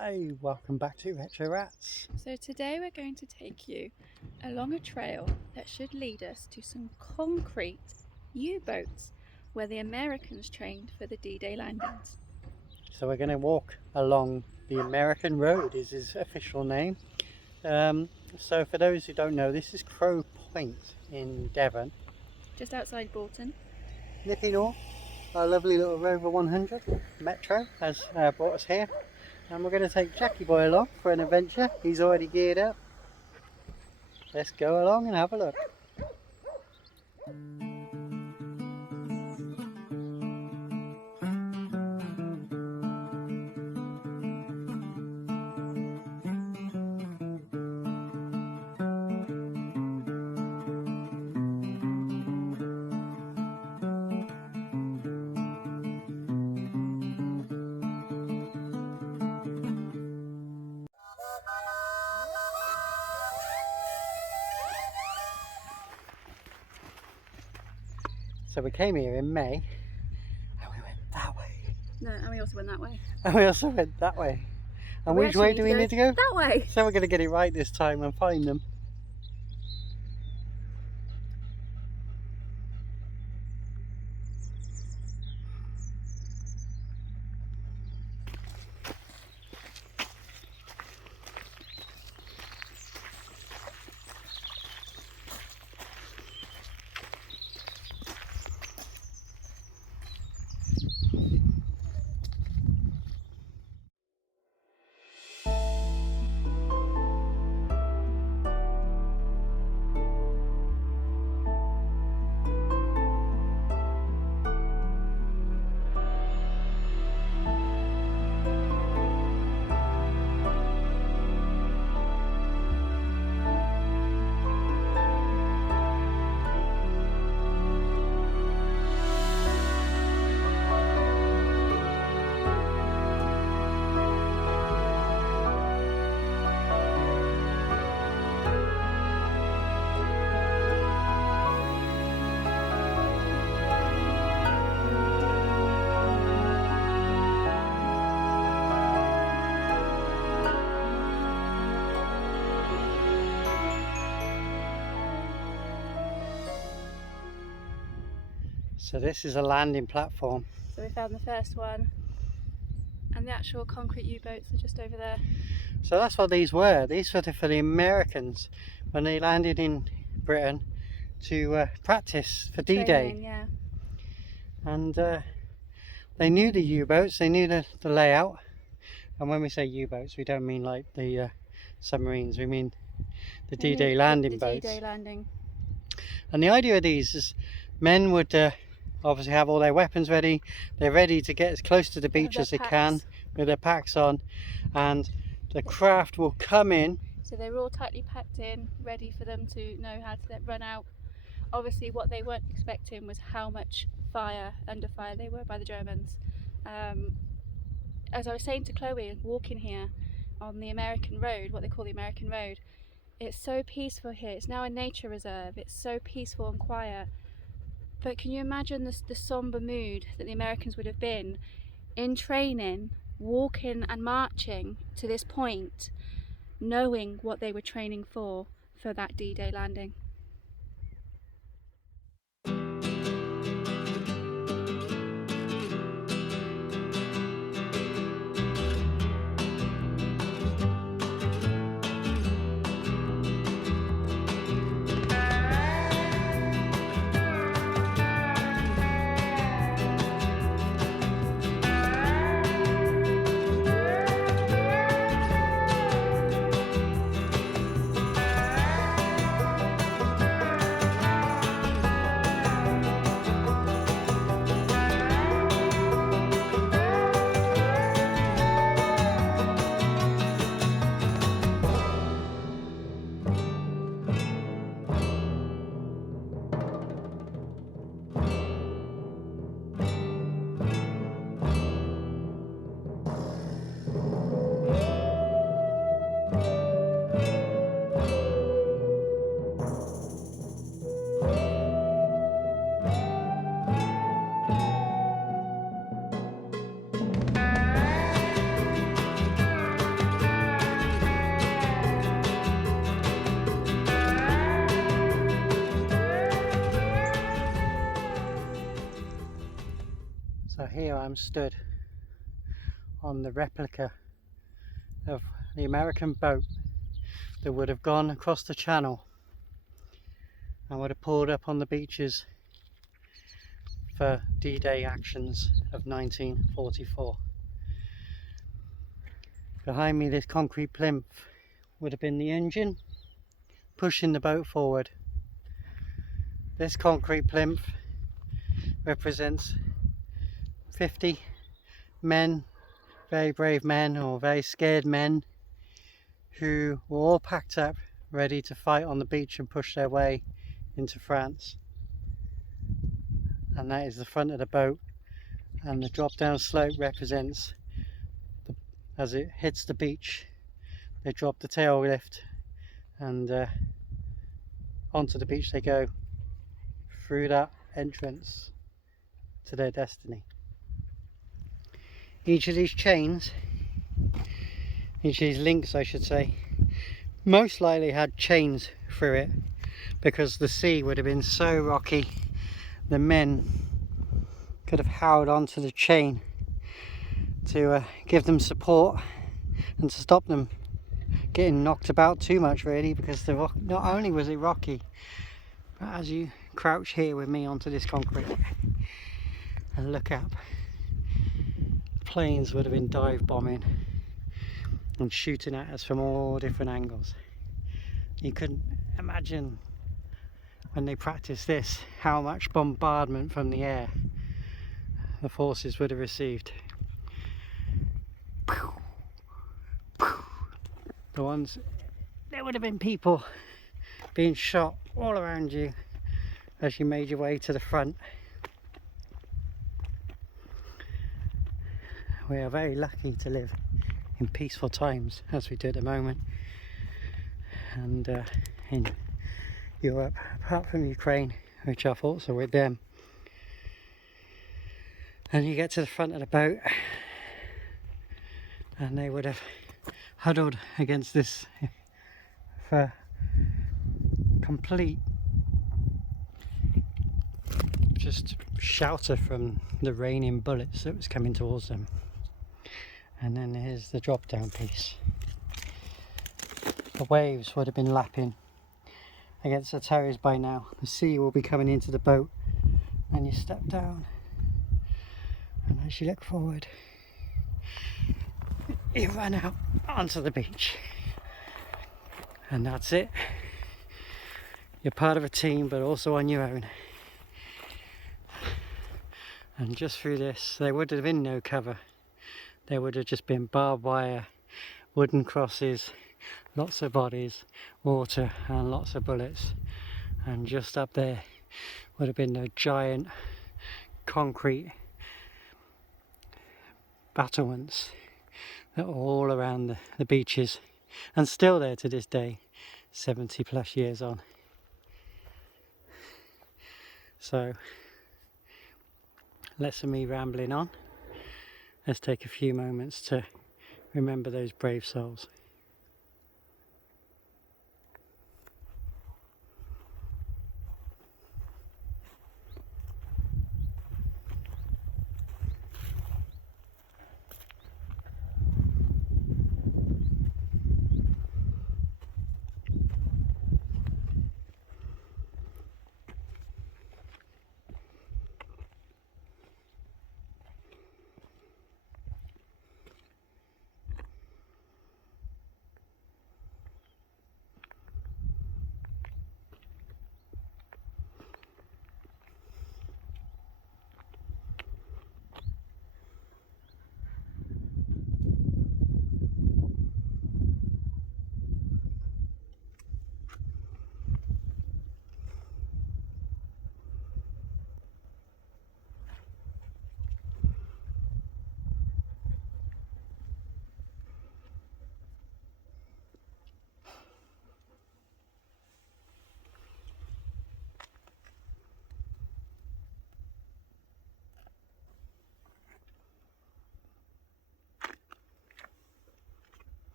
Hi, welcome back to Retro Rats. So today we're going to take you along a trail that should lead us to some concrete U-boats where the Americans trained for the D-Day landings. So we're going to walk along the American Road is his official name. So for those who don't know, this is Crow Point in Devon. Just outside Bolton. Nippy North, our lovely little Rover 100 Metro has brought us here. And we're going to take Jackie Boy along for an adventure. He's already geared up. Let's go along and have a look. So we came here in May and we went that way. No, and we also went that way. And we also went that way. And We which way do we need to go? That way! So we're going to get it right this time and find them. So this is a landing platform. So we found the first one, and the actual concrete U-boats are just over there. So that's what these were. These were for the Americans when they landed in Britain to practice for D-Day. Training, yeah. And they knew the U-boats, they knew the layout. And when we say U-boats, we don't mean like the submarines, we mean the D-Day landing boats. D-Day landing. And the idea of these is men would obviously have all their weapons ready. They're ready to get as close to the beach as they can with their packs on, and the craft will come in. So they were all tightly packed in, ready for them to know how to run out. Obviously what they weren't expecting was how much under fire they were by the Germans. As I was saying to Chloe, walking here on the American Road, what they call the American Road, it's so peaceful here. It's now a nature reserve. It's so peaceful and quiet. But can you imagine the somber mood that the Americans would have been in training, walking and marching to this point, knowing what they were training for that D-Day landing? I'm stood on the replica of the American boat that would have gone across the channel and would have pulled up on the beaches for D-Day actions of 1944. Behind me, this concrete plinth would have been the engine pushing the boat forward. This concrete plinth represents 50 men, very brave men or very scared men, who were all packed up ready to fight on the beach and push their way into France. And that is the front of the boat, and the drop down slope represents as it hits the beach, they drop the tail lift and onto the beach they go, through that entrance to their destiny. Each of these chains, each of these links I should say, most likely had chains through it, because the sea would have been so rocky the men could have held onto the chain to give them support and to stop them getting knocked about too much, really, because the rock, not only was it rocky, but as you crouch here with me onto this concrete and look up, planes would have been dive bombing and shooting at us from all different angles. You couldn't imagine when they practiced this how much bombardment from the air the forces would have received. The ones, there would have been people being shot all around you as you made your way to the front. We are very lucky to live in peaceful times as we do at the moment, and in Europe, apart from Ukraine, which our thoughts are with them. And you get to the front of the boat and they would have huddled against this for complete just shelter from the raining bullets that was coming towards them. And then here's the drop down piece. The waves would have been lapping against the tows by now. The sea will be coming into the boat, and you step down, and as you look forward you run out onto the beach, and that's it. You're part of a team, but also on your own. And just through this there would have been no cover. There would have just been barbed wire, wooden crosses, lots of bodies, water and lots of bullets. And just up there would have been no giant concrete battlements that are all around the beaches, and still there to this day, 70 plus years on. So, less of me rambling on. Let's take a few moments to remember those brave souls.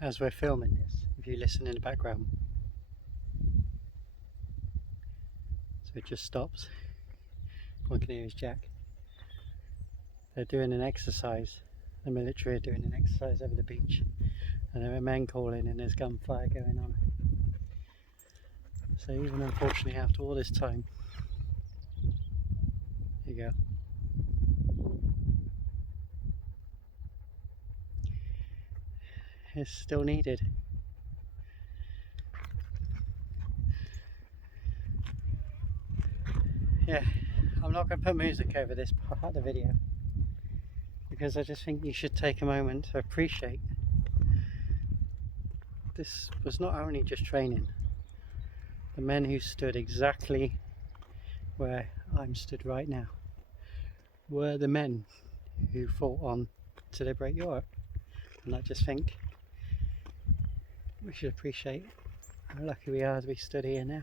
as we're filming this, if you listen in the background. So it just stops. All I can hear is Jack. They're doing an exercise. The military are doing an exercise over the beach. And there are men calling and there's gunfire going on. So even unfortunately after all this time, there you go. It's still needed. Yeah, I'm not going to put music over this part of the video because I just think you should take a moment to appreciate this was not only just training. The men who stood exactly where I'm stood right now were the men who fought on to liberate Europe, and I just think we should appreciate how lucky we are as we stood here now.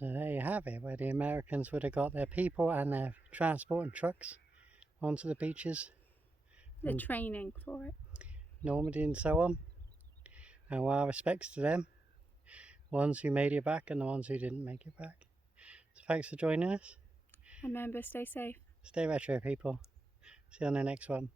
So there you have it, where the Americans would have got their people and their transport and trucks onto the beaches. The training for it. Normandy and so on. And our respects to them, ones who made it back and the ones who didn't make it back. So thanks for joining us. Remember, stay safe. Stay retro, people. See you on the next one.